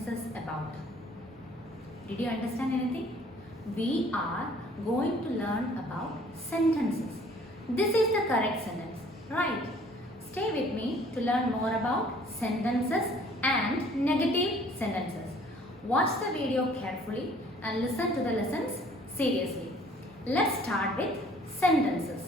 sentences about? Did you understand anything? We are going to learn about sentences. This is the correct sentence, right? Stay with me to learn more about sentences and negative sentences. Watch the video carefully and listen to the lessons seriously. Let's start with sentences.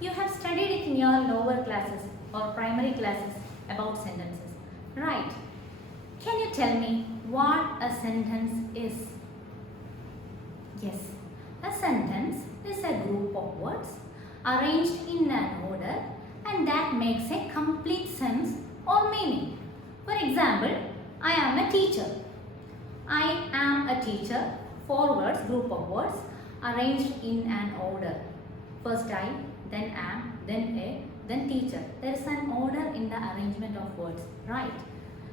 You have studied it in your lower classes or primary classes about sentences, right? Can you tell me what a sentence is? Yes, a sentence is a group of words arranged in an order and that makes a complete sense or meaning. For example, I am a teacher. I am a teacher. 4 words, group of words arranged in an order. First I, then am, then a, then teacher. There is an order in the arrangement of words, right?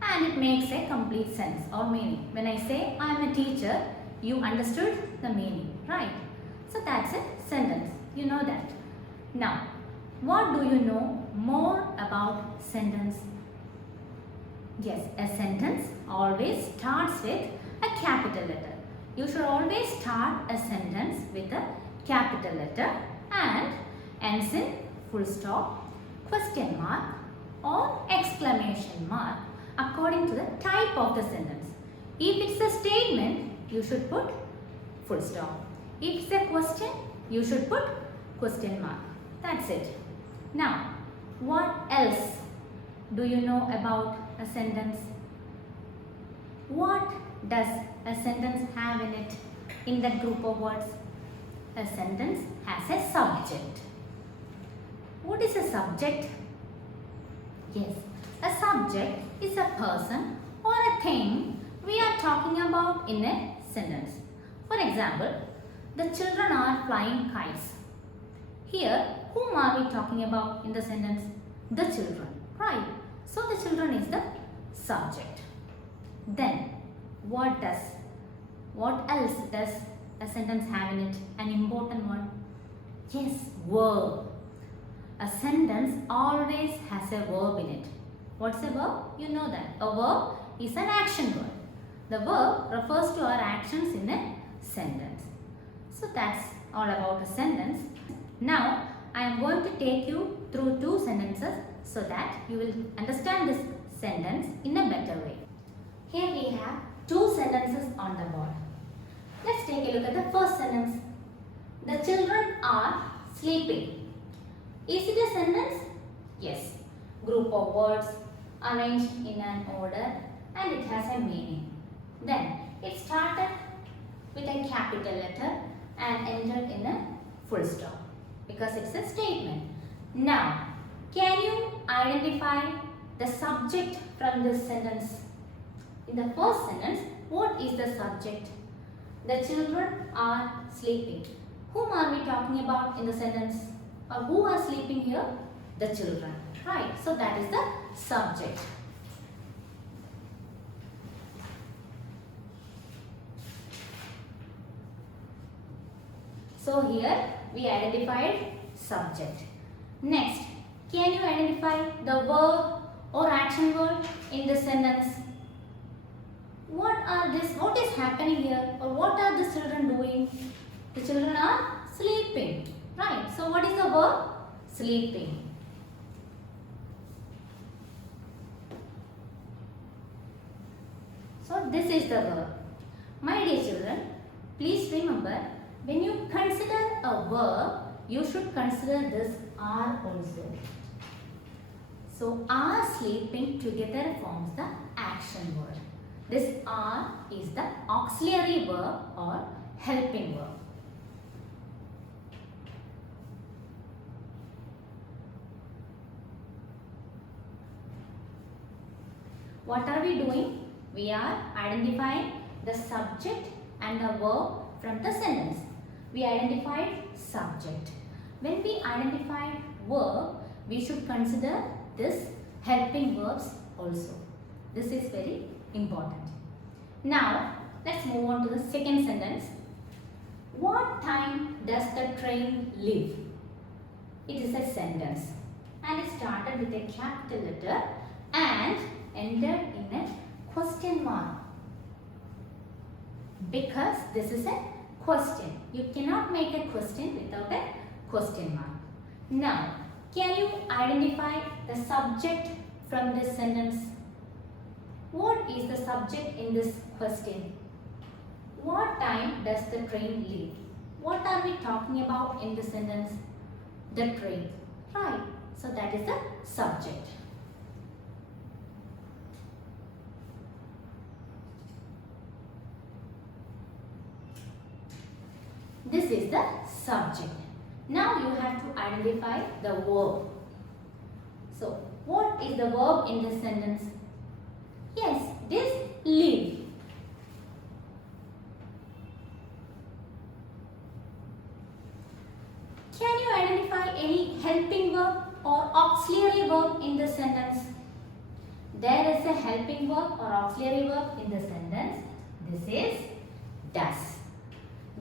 And it makes a complete sense or meaning. When I say I am a teacher, you understood the meaning, right? So that's a sentence. You know that. Now, what do you know more about sentence? Yes, a sentence always starts with a capital letter. You should always start a sentence with a capital letter and ends in full stop, question mark or exclamation mark according to the type of the sentence. If it's a statement, you should put full stop. If it's a question, you should put question mark. That's it. Now, what else do you know about a sentence? What does a sentence have in it, in that group of words? A sentence has a subject. What is a subject? Yes, a subject is a person or a thing we are talking about in a sentence. For example, the children are flying kites. Here, whom are we talking about in the sentence? The children, right? So the children is the subject. Then, what else does a sentence have in it? An important one. Yes, verb. A sentence always has a verb in it. What's a verb? You know that. A verb is an action word. The verb refers to our actions in a sentence. So that's all about a sentence. Now, I am going to take you through 2 sentences so that you will understand this sentence in a better way. Here we have 2 sentences on the board. Let's take a look at the first sentence. The children are sleeping. Is it a sentence? Yes. Group of words arranged in an order and it has a meaning. Then it started with a capital letter and ended in a full stop because it's a statement. Now, can you identify the subject from this sentence? In the first sentence, what is the subject? The children are sleeping. Whom are we talking about in the sentence? Or who are sleeping here? The children. Right. So that is the subject. So here we identified subject. Next, can you identify the verb or action word in this sentence? What is happening here, or what are the children doing? The children are sleeping, right? So what is the verb? Sleeping. So this is the verb. My dear children, please remember, when you consider a verb, you should consider this are also. So are sleeping together forms the action word. This are is the auxiliary verb or helping verb. What are we doing? We are identifying the subject and the verb from the sentence. We identified subject. When we identified verb, we should consider this helping verbs also. This is very important. Now, let's move on to the second sentence. What time does the train leave? It is a sentence and it started with a capital letter and ended in a question question mark? Because this is a question. You cannot make a question without a question mark. Now, can you identify the subject from this sentence? What is the subject in this question? What time does the train leave? What are we talking about in this sentence? The train. Right. So that is the subject. This is the subject. Now you have to identify the verb. So, what is the verb in this sentence? Yes, it is leave. Can you identify any helping verb or auxiliary verb in this sentence? There is a helping verb or auxiliary verb in the sentence. This is does.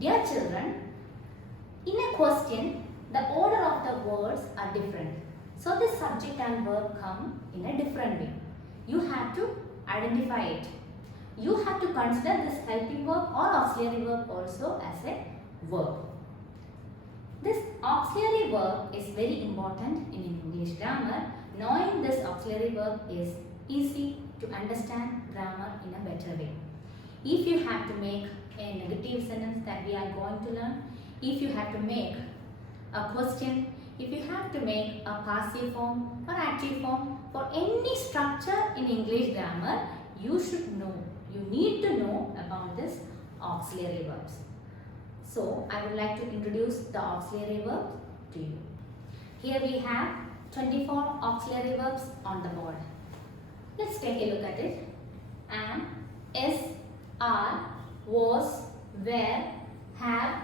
Dear children, in a question, the order of the words are different. So the subject and verb come in a different way. You have to identify it. You have to consider this helping verb or auxiliary verb also as a verb. This auxiliary verb is very important in English grammar. Knowing this auxiliary verb is easy to understand grammar in a better way. If you have to make a negative sentence that we are going to learn, if you have to make a question, if you have to make a passive form or active form, for any structure in English grammar, you should know, you need to know about this auxiliary verbs. So, I would like to introduce the auxiliary verbs to you. Here we have 24 auxiliary verbs on the board. Let's take a look at it. Am, is, are, was, were, have,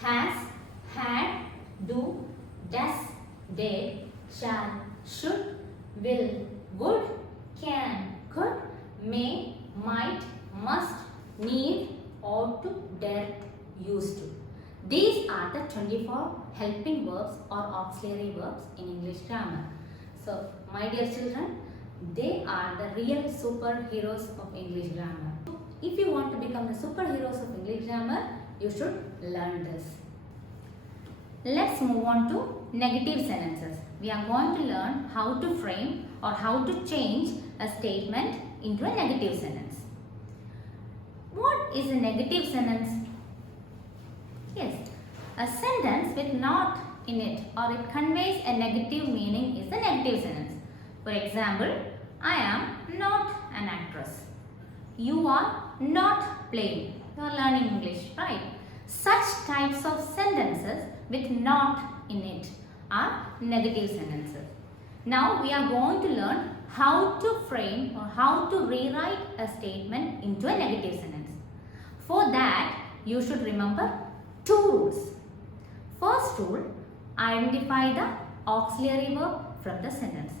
has, had, do, does, did, shall, should, will, would, can, could, may, might, must, need, ought to, dare, used to. These are the 24 helping verbs or auxiliary verbs in English grammar. So, my dear children, they are the real superheroes of English grammar. If you want to become the superheroes of English grammar, you should learn this. Let's move on to negative sentences. We are going to learn how to frame or how to change a statement into a negative sentence. What is a negative sentence? Yes, a sentence with not in it or it conveys a negative meaning is a negative sentence. For example, I am not an actress. You are not playing. You are learning English, right? Such types of sentences with not in it are negative sentences. Now we are going to learn how to frame or how to rewrite a statement into a negative sentence. For that, you should remember two rules. First rule, identify the auxiliary verb from the sentence.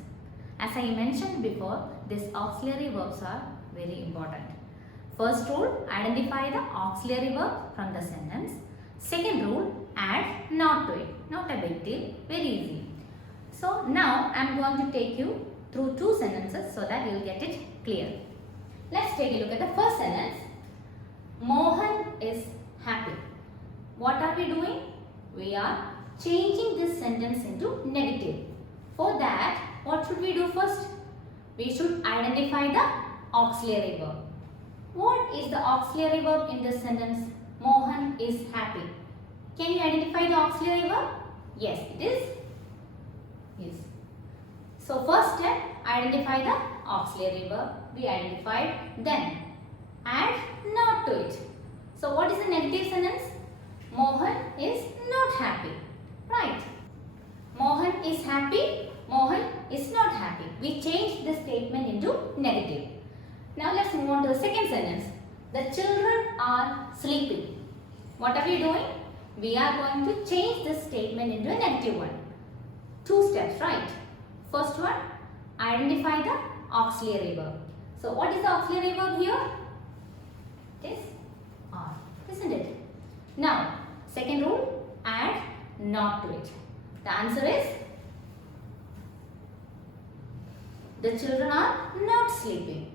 As I mentioned before, these auxiliary verbs are very important. First rule, identify the auxiliary verb from the sentence. Second rule, add not to it. Not a big deal, very easy. So now I am going to take you through two sentences so that you will get it clear. Let's take a look at the first sentence. Mohan is happy. What are we doing? We are changing this sentence into negative. For that, what should we do first? We should identify the auxiliary verb. What is the auxiliary verb in this sentence? Mohan is happy. Can you identify the auxiliary verb? Yes, it is. Yes. So first step, identify the auxiliary verb. We identified. Then add not to it. So what is the negative sentence? Mohan is not happy. Right. Mohan is happy. Mohan is not happy. We changed the statement into negative. Now let's move on to the second sentence. The children are sleeping. What are we doing? We are going to change this statement into a negative one. Two steps, right? First one, identify the auxiliary verb. So what is the auxiliary verb here? It is are, isn't it? Now, second rule, add not to it. The answer is, the children are not sleeping.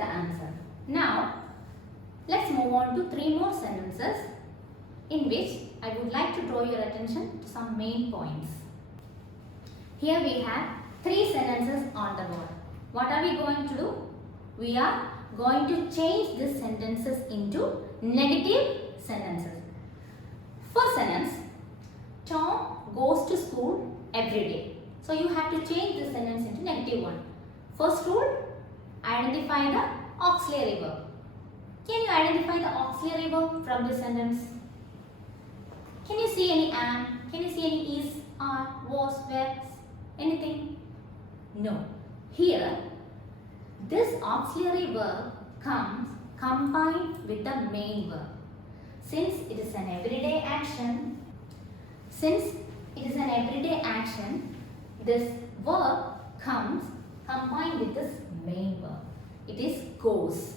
the answer. Now, let's move on to 3 more sentences in which I would like to draw your attention to some main points. Here we have 3 sentences on the board. What are we going to do? We are going to change these sentences into negative sentences. First sentence, Tom goes to school every day. So you have to change this sentence into negative one. First rule, identify the auxiliary verb. Can you identify the auxiliary verb from this sentence? Can you see any am? Can you see any is, are, was, were, anything? No. Here, this auxiliary verb comes combined with the main verb. Since it is an everyday action, this verb comes combined with this main verb. It is goes.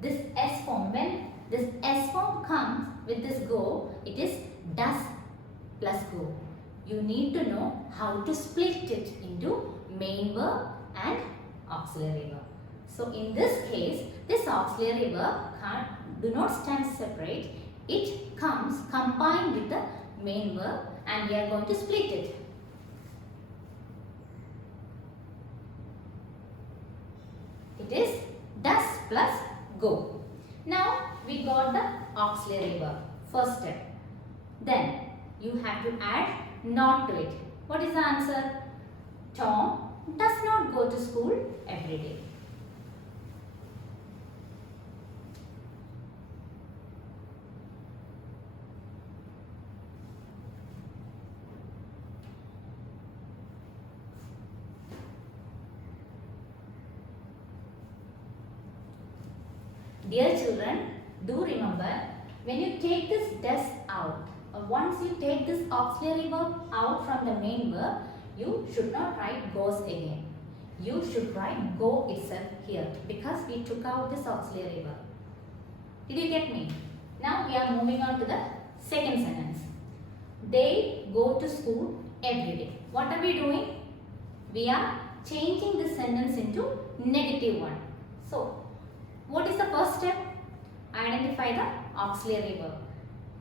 This S form, when this S form comes with this go, it is does plus go. You need to know how to split it into main verb and auxiliary verb. So in this case, this auxiliary verb do not stand separate. It comes combined with the main verb and we are going to split it. It is does plus go. Now we got the auxiliary verb, first step. Then you have to add not to it. What is the answer? Tom does not go to school every day. Dear children, do remember, when you take this does out, once you take this auxiliary verb out from the main verb, you should not write goes again. You should write go itself here because we took out this auxiliary verb. Did you get me? Now we are moving on to the second sentence. They go to school every day. What are we doing? We are changing this sentence into negative one. So, what is the first step? Identify the auxiliary verb.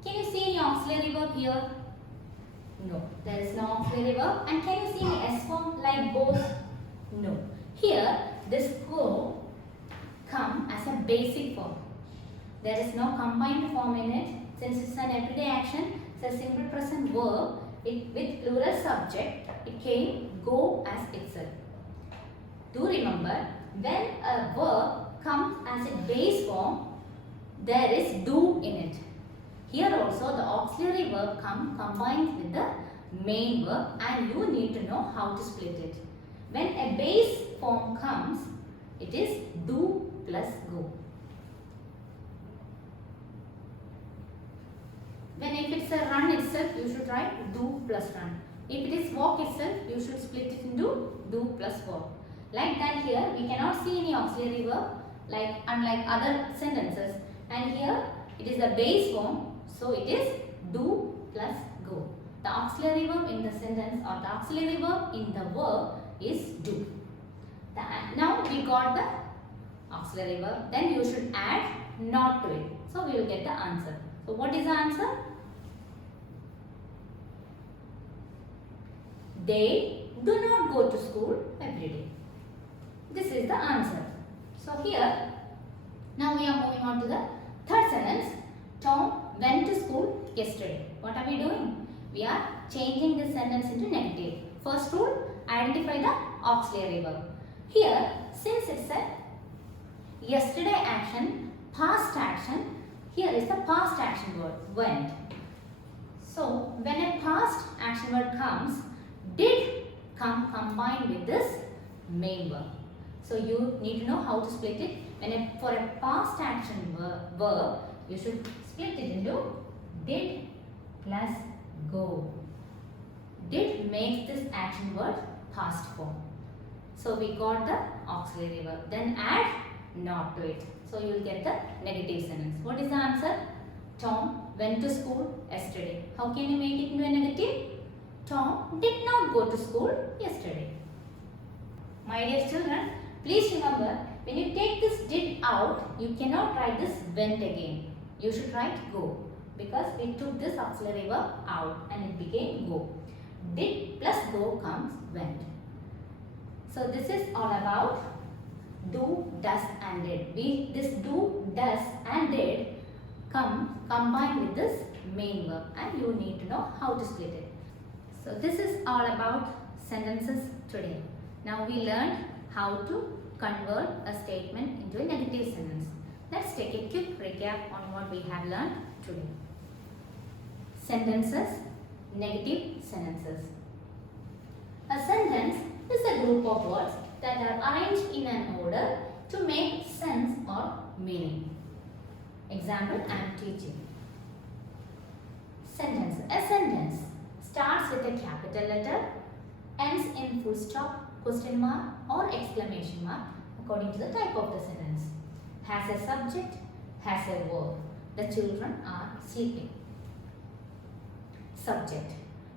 Can you see any auxiliary verb here? No, there is no auxiliary verb. And can you see any S form like goes? No. Here, this go come as a basic form. There is no combined form in it. Since it's an everyday action, it's a simple present verb with plural subject. It came go as itself. Do remember, when a verb comes as a base form, there is do in it. Here also the auxiliary verb combined with the main verb and you need to know how to split it. When a base form comes, it is do plus go. When if it's a run itself, you should write do plus run. If it is walk itself, you should split it into do plus walk. Like that here, we cannot see any auxiliary verb unlike other sentences. And here, it is the base form, so it is do plus go. The auxiliary verb in the sentence or the auxiliary verb in the verb is do. Now we got the auxiliary verb. Then you should add not to it. So we will get the answer. So what is the answer? They do not go to school every day. This is the answer. So here, now we are moving on to the third sentence. Tom went to school yesterday. What are we doing? We are changing this sentence into negative. First rule, identify the auxiliary verb. Here, since it's a yesterday action, past action, here is the past action word, went. So, when a past action word comes, did come combined with this main verb. So, you need to know how to split it. For a past action verb, you should split it into did plus go. Did makes this action word past form. So we got the auxiliary verb. Then add not to it. So you will get the negative sentence. What is the answer? Tom went to school yesterday. How can you make it into a negative? Tom did not go to school yesterday. My dear children, please remember, when you take this did out, you cannot write this went again. You should write go because we took this auxiliary verb out and it became go. Did plus go comes went. So this is all about do, does and did. This do, does and did combined with this main verb and you need to know how to split it. So this is all about sentences today. Now we learned how to convert a statement into a negative sentence. Let's take a quick recap on what we have learned today. Sentences, negative sentences. A sentence is a group of words that are arranged in an order to make sense or meaning. Example, I am teaching. Sentence. A sentence starts with a capital letter, ends in full stop, question mark or exclamation mark according to the type of the sentence. Has a subject, has a verb. The children are sleeping. Subject.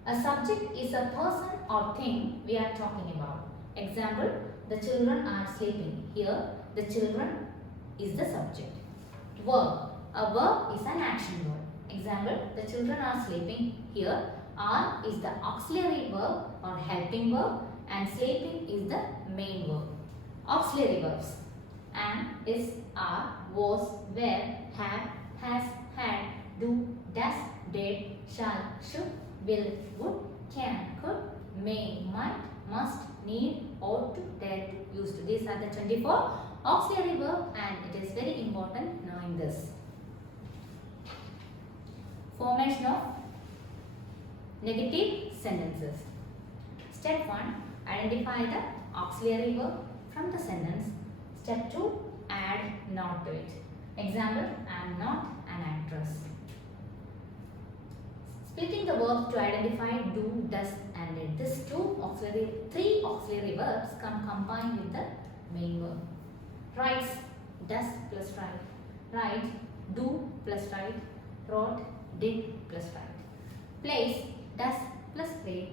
A subject is a person or thing we are talking about. Example, the children are sleeping. Here, the children is the subject. Verb. A verb is an action word. Example, the children are sleeping. Here, are is the auxiliary verb or helping verb and sleeping is the main verb. Auxiliary verbs. Am, is, are, was, were, have, has, had, do, does, did, shall, should, will, would, can, could, may, might, must, need, ought to, dare to, used to. These are the 24 auxiliary verbs and it is very important knowing this. Formation of negative sentences. Step 1. Identify the auxiliary verb from the sentence. Step 2. Add not to it. Example, I am not an actress. Splitting the verb to identify do, does and did. These three auxiliary verbs come combined with the main verb. Writes, does plus write. Write, do plus write. Wrote, did plus write. Plays, does plus play.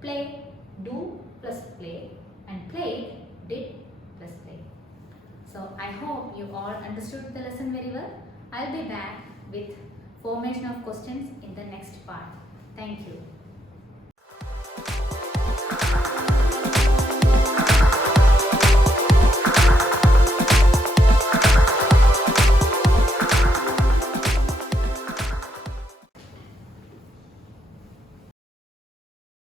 Play, do plus play. And played, did plus play. So I hope you all understood the lesson very well. I'll be back with formation of questions in the next part. Thank you.